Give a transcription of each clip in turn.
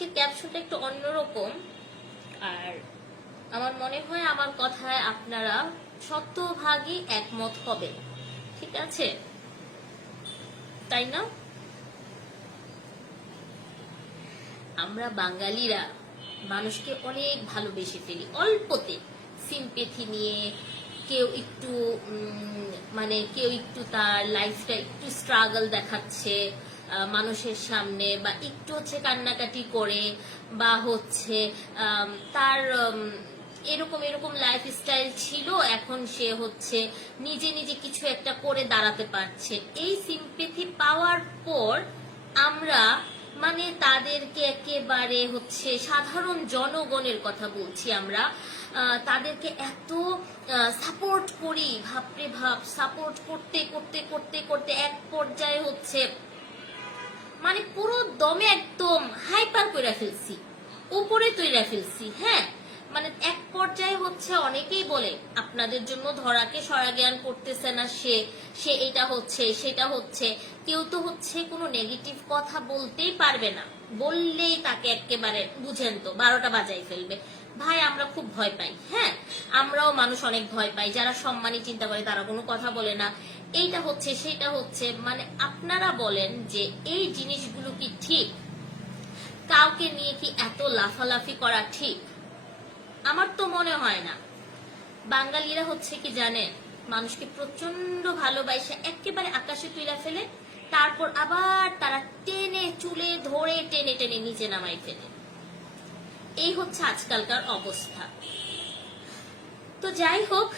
আজকের ক্যাপশনটা একটু অন্যরকম। আর আমার মনে হয় আমার কথায় আপনারা শতভাগই একমত হবেন। ঠিক আছে? তাই না? আমরা বাঙালিরা মানুষকে অনেক ভালোবেসে ফেলি। অল্পতে সিম্পেথি নিয়ে কেউ একটু মানে কেউ একটু তার লাইফটা একটু স্ট্রাগল দেখাচ্ছে। মানুষের সামনে বা একটু হচ্ছে কান্নাকাটি করে বা হচ্ছে তার এরকম এরকম লাইফ স্টাইল ছিল, এখন সে হচ্ছে নিজে নিজে কিছু একটা করে দাঁড়াতে পারছে। এই সিম্পেথি পাওয়ার পর আমরা মানে তাদেরকে একেবারে হচ্ছে সাধারণ জনগণের কথা বলছি আমরা তাদেরকে এত সাপোর্ট করি, ভাবরে ভাব সাপোর্ট করতে করতে করতে করতে এক পর্যায়ে হচ্ছে মানে পুরো দমে একদম হাইপার করে ফেলছি, উপরে তৈরা ফেলছি হ্যাঁ? মানে এক পর্যায়ে হচ্ছে অনেকেই বলে, আপনাদের জন্য ধরাকে সরা জ্ঞান করতেছে না সে সে এটা হচ্ছে, সেটা হচ্ছে। কেউ তো হচ্ছে কোনো নেগেটিভ কথা বলতেই পারবে না। বললেই তাকে একেবারে বুঝেন তো, বারোটা বাজাই ফেলবে। ভাই, আমরা খুব ভয় পাই। হ্যাঁ আমরাও মানুষ অনেক ভয় পাই। যারা সম্মানী চিন্তা করে, তারা কোনো কথা বলে না। এইটা হচ্ছে সেটা হচ্ছে। মানে আপনারা বলেন যে, এই জিনিসগুলো কি ঠিক? কাউকে নিয়ে কি এত লাফালাফি করা ঠিক? আমার তো মনে হয় না। বাঙালিরা হচ্ছে কি জানেন মানুষকে প্রচণ্ড ভালোবাসে, একেবারে আকাশে তুলে ফেলে, তারপর আবার তারা টেনে, চুলে ধরে, টেনে টেনে, নিচে নামাই ফেলে। এই হচ্ছে আজকালকার অবস্থা। তো যাই হোক,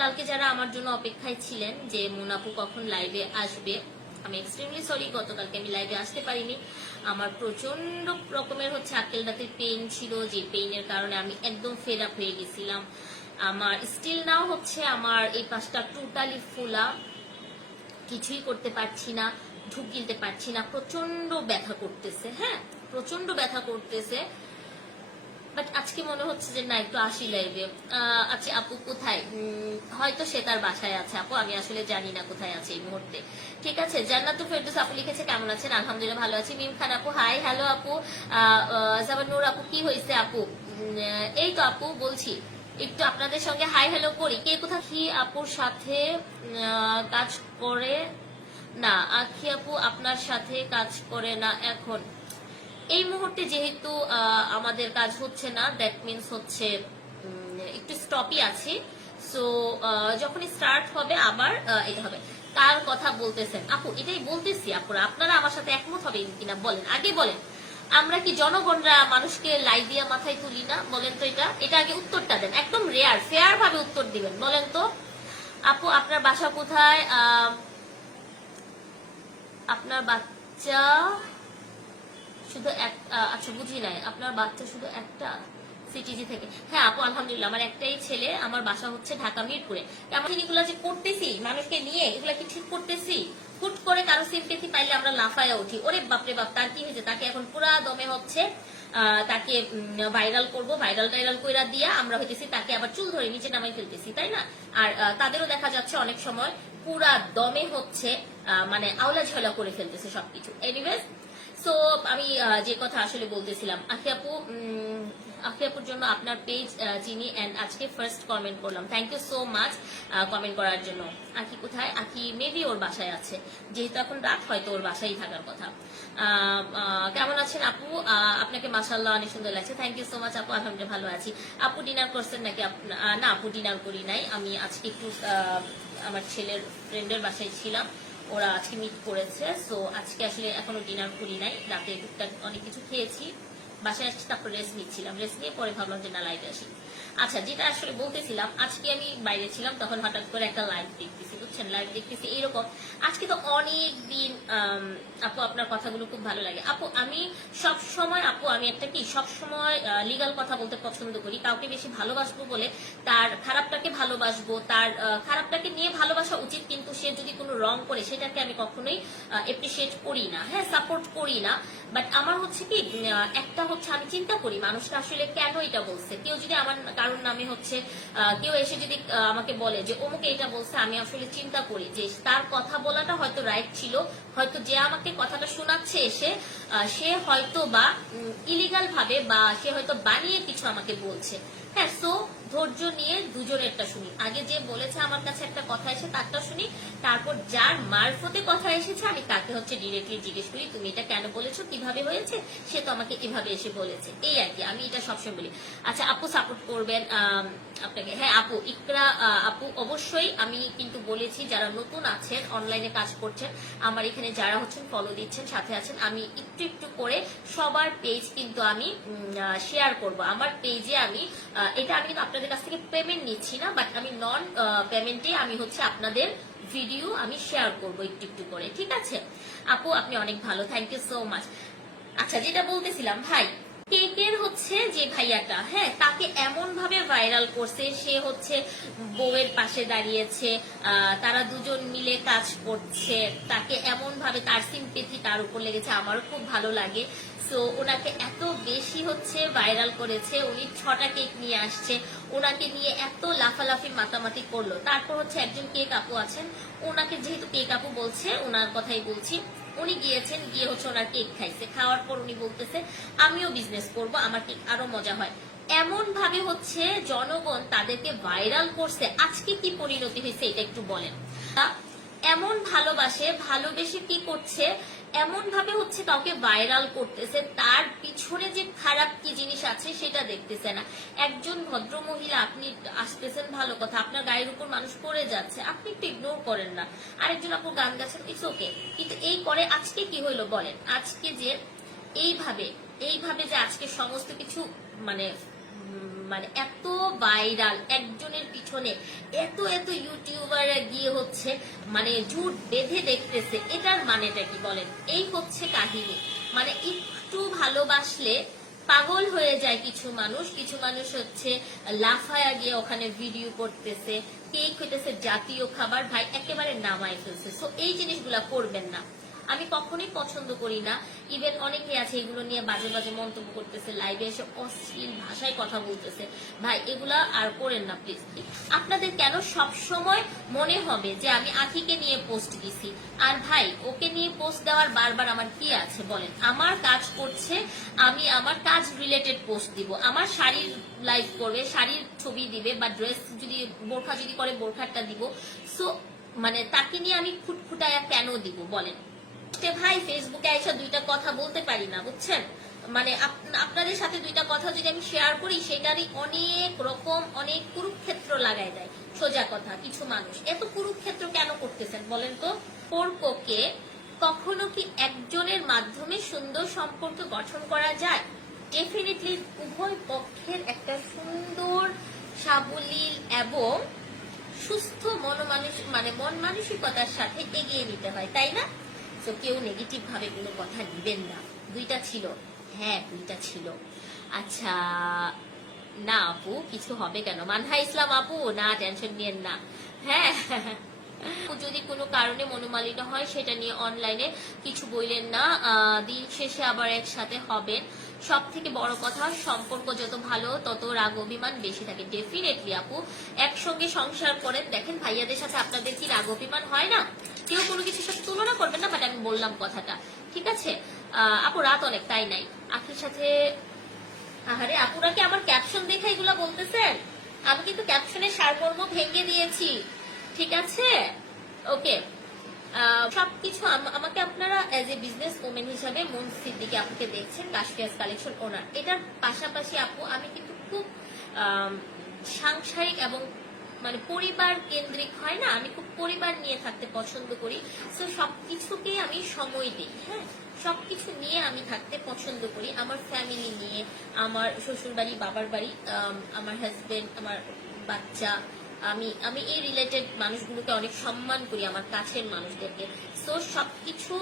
কালকে যারা আমার জন্য অপেক্ষায় ছিলেন যে মুনাপু কখন লাইভে আসবে, আমি এক্সট্রিমলি সরি গতকালকে আমি লাইভে আসতে পারিনি। আমার প্রচণ্ড রকমের হচ্ছে আকেল দাঁতের পেইন ছিল, যে পেইনের কারণে আমি একদম ফেড আপ হয়ে গেছিলাম। আমার স্টিল নাও হচ্ছে আমার এই পাশটা টোটালি ফুলা কিছুই করতে পারছি না, ঢুক গিলতে পারছি না প্রচণ্ড ব্যথা করতেছে হ্যাঁ? প্রচণ্ড ব্যথা করতেছে। বাট আজকে মনে হচ্ছে যে না, একটু আসি লাইভে আচ্ছা আপু কোথায়? হয়তো সে তার বাসায় আছে। আপু, আমি আসলে জানি না কোথায় আছে এই মুহূর্তে। ঠিক আছে, জান্নাতুল ফেরদৌস, আপু লিখেছে, কেমন আছেন? আলহামদুলিল্লাহ ভালো আছি। মিম খান, আপু হাই হ্যালো আপু। জাবানুর আপু, কি হয়েছে, আপু? এই তো, আপু, বলছি, একটু আপনাদের সঙ্গে হাই হ্যালো করি। কে কোথা, কি, আপুর সাথে কাজ করে? না আখি আপু, আপনার সাথে কাজ করে না এখন? এই মুহূর্তে যেহেতু আমাদের কাজ হচ্ছে না দ্যাট মিনস হচ্ছে একটু স্টপই আছে। সো যখনই স্টার্ট হবে, আবার এটা হবে। কার কথা বলতেছেন? আপু, এটাই বলতেছি আপুরা আপনারা আমার সাথে একমত হবে কিনা? বলেন, আগে বলেন। আমরা কি জনগণরা মানুষকে লাই দিয়া মাথায় তুলি না? বলেন তো এটা। এটা আগে উত্তরটা দেন। একদম রেয়ার ফেয়ার ভাবে উত্তর দিবেন। বলেন তো। আপু, আপনার বাসা কোথায়? আপনার বাচ্চা শুধু এক আচ্ছা বুঝি নাই। আপনার বাচ্চা শুধু একটা সিটিজি থেকে। হ্যাঁ আপু, আলহামদুলিল্লাহ, আমার একটাই ছেলে, আমার বাসা হচ্ছে ঢাকা মিরপুরে। কেমন এগুলো যে করতেছি, মানুষকে নিয়ে, এগুলা কি ঠিক করতেছি? হুট করে কারও সিম্পেথি পাইলে আমরা লাফায়া উঠি। ওরে বাপরে বাপ, তার কি হয়েছে? তাকে এখন পুরা দমে হচ্ছে তাকে ভাইরাল করব ভাইরাল টাইরাল কইরা দিয়া আমরা হইতেছি, তাকে আবার চুল ধরে নিচে নামাই ফেলতেছি, তাই না? আর তাদেরও দেখা যাচ্ছে অনেক সময় পুরা দমে হচ্ছে মানে আওলা ঝাওলা করে ফেলতেছে সবকিছু। এনিওয়েজ সো আমি যে কথা আসলে বলতেছিলাম আখি আপু আখি আপুর জন্য আপনার পেজ চিনি এন্ড আজকে ফার্স্ট কমেন্ট করলাম। Thank you so much comment করার জন্য। আখি কোথায়? আখি মেবি ওর বাসায় আছে। যেহেতু এখন রাত, হয়তো ওর বাসায় থাকার কথা। কেমন আছেন আপু? আপনাকে মাসাল্লাহ অনেক সুন্দর লাগছে। থ্যাংক ইউ সো মাচ আপু। আলহামদুলিল্লাহ ভালো আছি। আপু ডিনার করছেন নাকি না আপু ডিনার করি নাই। আমি আজকে একটু আমার ছেলের ফ্রেন্ডের বাসায় ছিলাম। ওরা আজকে মিট করেছে সো আজকে আসলে এখনও ডিনার করি নাই, রাতে টুকটাক অনেক কিছু খেয়েছি। বাসায় আসছি, তারপর রেস্ট নিচ্ছিলাম। রেস্ট নিয়ে পরে ভাবলাম যে না লাইভে আসি। আচ্ছা যেটা আসলে বলতেছিলাম, আজকে আমি বাইরে ছিলাম, তখন হঠাৎ করে একটা লাইভ দেখতেছি, বুঝছেন? লাইভ দেখতেছি, এইরকম। আজকে তো অনেক দিন আপু, আপনার কথাগুলো খুব ভালো লাগে। আপু, আমি সব সময় আপু, আমি একটা কি সব সময় লিগাল কথা বলতে পছন্দ করি। কাউকে বেশি ভালোবাসবো বলে তার খারাপটাকে ভালোবাসবো, তার খারাপটাকে নিয়ে ভালোবাসা উচিত, কিন্তু সে যদি কোনো রং করে, সেটাকে আমি কখনোই এপ্রিসিয়েট করি না। হ্যাঁ সাপোর্ট করি না বাট আমার হচ্ছে কি একটা হচ্ছে আমি চিন্তা করি, মানুষটা আসলে কেন এটা বলছে? কেউ যদি আমার কারোর নামে হচ্ছে কেউ এসে যদি আমাকে বলে যে, অমুকে এটা বলছে, আমি আসলে চিন্তা করি যে তার কথা বলাটা হয়তো রাইট ছিল। হয়তো যে আমাকে কথাটা শোনাচ্ছে এসে সে হয়তো বা ইলিগাল ভাবে বা সে হয়তো বানিয়ে কিছু আমাকে বলছে। হ্যাঁ সো ধৈর্য নিয়ে দুজনেরটা শুনি। আগে যে বলেছে আমার কাছে একটা কথা এসে তারটা শুনি, তারপর যার মারফতে কথা এসেছে, আমি তাকে হচ্ছে ডিরেক্টলি জিজ্ঞেস করি, তুমি এটা কেন বলেছ? কীভাবে হয়েছে? সে তো আমাকে এভাবে এসে বলেছে। এই আর কি, আমি এটা সবসময় বলি। আচ্ছা আপু সাপোর্ট করবেন আপনাকে। হ্যাঁ আপু, ইকরা আপু, অবশ্যই আমি কিন্তু বলেছি যারা নতুন আছেন অনলাইনে কাজ করছেন, আমার এখানে যারা হচ্ছেন ফলো দিচ্ছেন, সাথে আছেন, আমি একটু একটু করে সবার পেজ কিন্তু আমি শেয়ার করব। আমার পেজে আমি এটা আমি কিন্তু আপনাদের কাছ থেকে পেমেন্ট নিচ্ছি না বাট আমি নন পেমেন্টে আমি হচ্ছে আপনাদের ভিডিও আমি শেয়ার করব একটু একটু করে, ঠিক আছে? আপু, আপনি অনেক ভালো থ্যাংক ইউ সো মাচ আচ্ছা যেটা বলতেছিলাম, ভাই কেকের হচ্ছে যে ভাইয়াটা হ্যাঁ তাকে এমন ভাবে ভাইরাল করছে, সে হচ্ছে বউয়ের পাশে দাঁড়িয়েছে তারা দুজন মিলে কাজ করছে, তাকে এমন ভাবে তার সিম্পেথি তার উপর লেগেছে, আমারও খুব ভালো লাগে। সো ওনাকে এত বেশি হচ্ছে ভাইরাল করেছে, উনি ছটা কেক নিয়ে আসছে, ওনাকে নিয়ে এত লাফালাফি মাতামাতি করল। তারপর হচ্ছে একজন কেক আপু আছেন, ওনাকে যেহেতু কেক আপু বলছে, ওনার কথাই বলছি। উনি গিয়েছেন, গিয়ে হচ্ছে ওনার কেক খাইছে। খাওয়ার পর উনি বলতেছে, আমিও বিজনেস করব, আমার কেক আরও মজা হয়। এমন ভাবে হচ্ছে জনগণ তাদেরকে ভাইরাল করছে। আজকে কি পরিণতি হয়েছে, এটা একটু বলেন। এমন ভালোবাসে, ভালোবেসে কি করছে এমন ভাবে হচ্ছে কাউকে ভাইরাল করতেছে, তার পিছনে যে খারাপ কি জিনিস আছে সেটা দেখতেছে না। একজন ভদ্র মহিলা আপনি আসতেছেন ভালো কথা, আপনার গায়ের উপর মানুষ পড়ে যাচ্ছে, আপনি একটু ইগনোর করেন না। আরেকজন আপনার গান গাছেন ইটস ওকে কিন্তু এই করে আজকে কি হইল বলেন? আজকে যে এইভাবে এইভাবে যে আজকে সমস্ত কিছু মানে মানে এত ভাইরাল একজনের পিছনে এত এত ইউটিউবাররা গিয়ে হচ্ছে মানে ঝুট বেঁধে দেখতেছে, এটার মানেটা কি বলেন? এই হচ্ছে কাহিনী। মানে একটু ভালোবাসলে পাগল হয়ে যায় কিছু মানুষ। কিছু মানুষ হচ্ছে লাফায়া গিয়ে ওখানে ভিডিও করতেছে কেক হইতেছে জাতীয় খাবার, ভাই একেবারে নামাই ফেলছে। সো এই জিনিসগুলা করবেন না। আমি কখনোই পছন্দ করি না। ইভেন অনেকে আছে এগুলো নিয়ে বাজে বাজে মন্তব্য করতেছে লাইভে এসে অশ্লীল ভাষায় কথা বলতেছে। ভাই, এগুলা আর করেন না প্লিজ আপনাদের কেন সব সময় মনে হবে যে আমি আখিকে নিয়ে পোস্ট দিছি? আর ভাই, ওকে নিয়ে পোস্ট দেওয়ার বারবার আমার কি আছে বলেন? আমার কাজ করছে, আমি আমার কাজ রিলেটেড পোস্ট দিব। আমার শাড়ির লাইভ করবে, শাড়ির ছবি দিবে, বা ড্রেস যদি, বোরখা যদি করে বোরখাটা দিব। সো মানে তাকে নিয়ে আমি খুটখুটায়া কেন দিব বলেন? ভাই ফেসবুকে এসে দুইটা কথা বলতে পারি না, বুঝছেন? মানে আপনাদের সাথে দুইটা কথা যদি আমি শেয়ার করি, সেটারই অনেক রকম, অনেক কুরুক্ষেত্র লাগাই দেয়। সোজা কথা, কিছু মানুষ। এত কুরুক্ষেত্র কেন করতেছেন বলেন তো? সম্পর্ককে কখনো কি একজনের মাধ্যমে সুন্দর সম্পর্ক গঠন করা যায়? ডেফিনেটলি উভয় পক্ষের একটা সুন্দর, সাবলীল এবং সুস্থ মনমানস মানে মন মানসিকতার সাথে এগিয়ে নিতে হয়, তাই না? তো কেউ নেগেটিভ ভাবে কোনো কথা নিবেন না। দুইটা ছিল। হ্যাঁ দুইটা ছিল। আচ্ছা না আপু, কিছু হবে কেন? মানহা ইসলাম আপু, না টেনশন নিয়েন না। হ্যাঁ যদি কোনো কারণে মনোমালিন্য হয়, সেটা নিয়ে অনলাইনে কিছু বইলেন না। দিন শেষে আবার একসাথে হবেন। সব থেকে বড় কথা, সম্পর্ক যত ভালো, তত রাগ অভিমান বেশি থাকে। ডেফিনেটলি আপু, একসঙ্গে সংসার করেন। দেখেন ভাইয়াদের সাথে আপনাদের কি রাগ অভিমান হয় না? কেউ কোনো কিছুর সাথে তুলনা করবেন না বাট আমি বললাম কথাটা। ঠিক আছে? আপু, রাত অনেক, তাই নাই। আখির সাথে আহারে আপুরা কি আমার ক্যাপশন দেখে এগুলা বলতেছেন? আমি কিন্তু ক্যাপশনের সারমর্ম ভেঙে দিয়েছি। ঠিক আছে? ওকে সবকিছু আম- আমাকে আপনারা এজ এ বিজনেস ওমেন হিসাবে মন সিদ্দিকে আপুকে দেখছেন কাশফিয়াস কালেকশন ওনার এটার পাশাপাশি আপু, আমি কিন্তু খুব সাংসারিক এবং মানে পরিবার কেন্দ্রিক হয় না, আমি খুব পরিবার নিয়ে থাকতে পছন্দ করি। তো সবকিছুকেই আমি সময় দিই হ্যাঁ? সবকিছু নিয়ে আমি থাকতে পছন্দ করি। আমার ফ্যামিলি নিয়ে, আমার শ্বশুর বাড়ি বাবার বাড়ি আমার হাজবেন্ড আমার বাচ্চা আমি আমি এই রিলেটেড মানুষগুলোকে অনেক সম্মান করি, আমার কাছের মানুষদেরকে। সো সবকিছু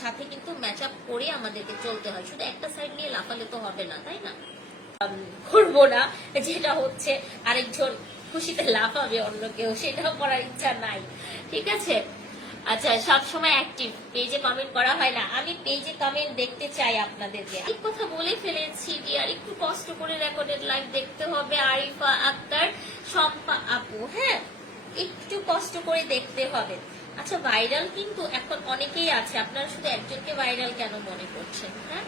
সাথে কিন্তু ম্যাচ আপ করে আমাদেরকে চলতে হয়। শুধু একটা সাইড নিয়ে লাফালে তো হবে না, তাই না? করব না, যেটা হচ্ছে আরেকজন খুশিতে লাফাবে অন্য কেউ, সেটাও করার ইচ্ছা নাই। ঠিক আছে? আচ্ছা সব সময় অ্যাক্টিভ পেজে কমেন্ট করা হয় না। আমি পেজে কমেন্ট দেখতে চাই আপনাদেরকে। এক কথা বলে ফেলেছি ডিয়ার একটু কষ্ট করে রেকর্ডেড লাইভ দেখতে হবে, আরিফা আক্তার, শম্পা আপু হ্যাঁ? একটু কষ্ট করে দেখতে হবে। আচ্ছা ভাইরাল কিন্তু এখন অনেকেই আছে। আপনারা শুধু একজনকে ভাইরাল কেন মনে করছেন হ্যাঁ?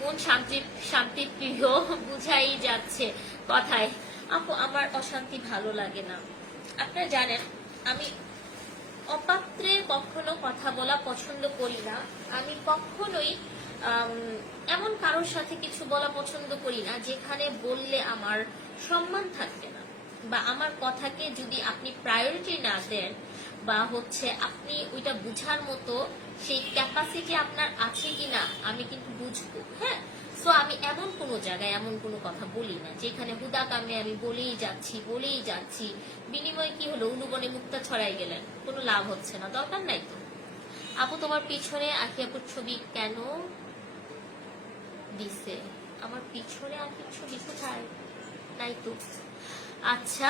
কোন শান্তি শান্তি প্রিয় বুঝাই যাচ্ছে কথায়। আপু, আমার অশান্তি ভালো লাগে না। আপনারা জানেন, আমি অপাত্রে কখনো কথা বলা পছন্দ করি না। আমি কখনোই এমন কারোর সাথে কিছু বলা পছন্দ করি না যেখানে বললে আমার সম্মান থাকবে না। বা আমার কথাকে যদি আপনি প্রায়োরিটি না দেন বা হচ্ছে আপনি ওইটা বুঝার মতো সেই ক্যাপাসিটি আপনার আছে কিনা, আমি কিন্তু বুঝব হ্যাঁ? সো আমি এমন কোনো জায়গায় এমন কোনো কথা বলি না, যেখানে হুদা কামে আমি বলেই যাচ্ছি বলেই যাচ্ছি। বিনিময়ে কি হলো? উলুবনে মুক্তা ছড়াই গেলেন। কোনো লাভ হচ্ছে না। দরকার নাই তো। আপু, তোমার পিছনে আঁকি আপুর ছবি কেন দিছে? আমার পিছনে আখির ছবি কোথায়? নাই তো। আচ্ছা